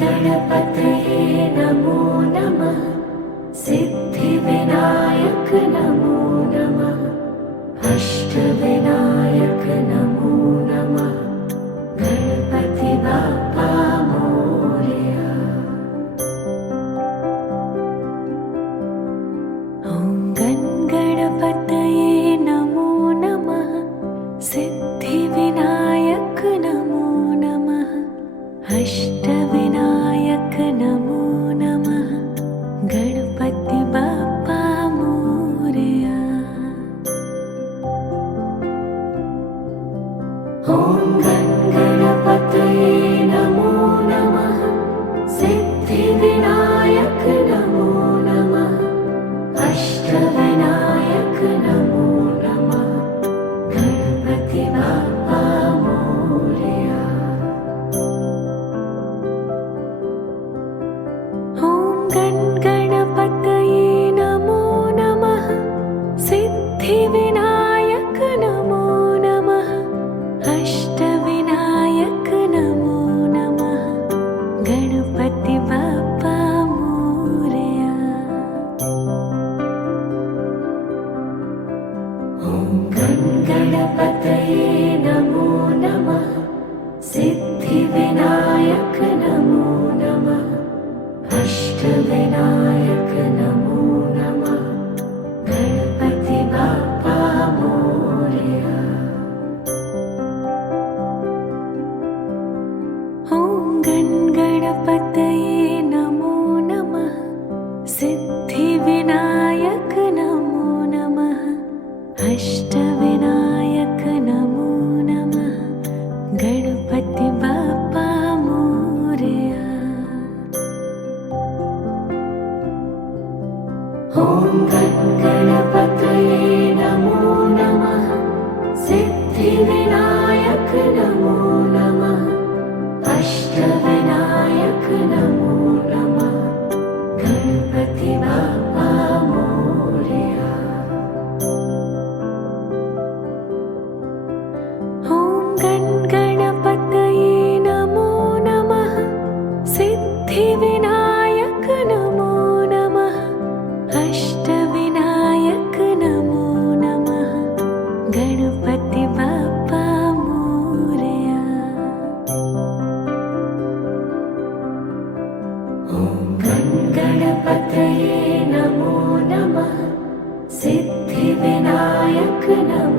गणपतये नमो नमः। सिद्धिविनायक नमो नमः। अष्टविनायक नमो नमः। गणपति बाप्पा मोरया। ॐ गणपतये नमो नमः। सिद्धिविनायक नमो नमः। अष्टविनायक नमो नमः। गणपति बाप्पा मोरया। ॐ गणपतये नमो नमः। सिद्धिविनायक नमो नमः। अष्टविनायक नमो नमः। गणपति बाप्पा मोरया। गणपतये नमो नमः। सिद्धिविनायक नमो नमः। अष्टविनायक नमो नमः। गणपति बाप्पा मोरया। ॐ गणपतये नमो नमः। सिद्धिविनायक नमो नमः। अष्टविनायक नमो नमः। गणपति बाप्पा मोरया। ॐ गणपतये नमो नमः। सिद्धिविनायक नमो नमः। अष्टविनायक नमो नमः। गणपति बाप्पा मोरया। ॐ गणपतये नमो नमः। सिद्धिविनायक नमो नमः। अष्टविनायक नमो नमः। गणपति बाप्पा मोरया। ॐ गणपतये नमो नमः। सिद्धिविनायक नमो नमः। अष्टविनायक नमो नमः। गणपति बाप्पा मोरया। ॐ गणपतये नमो नमः। सिद्धिविनायक नमो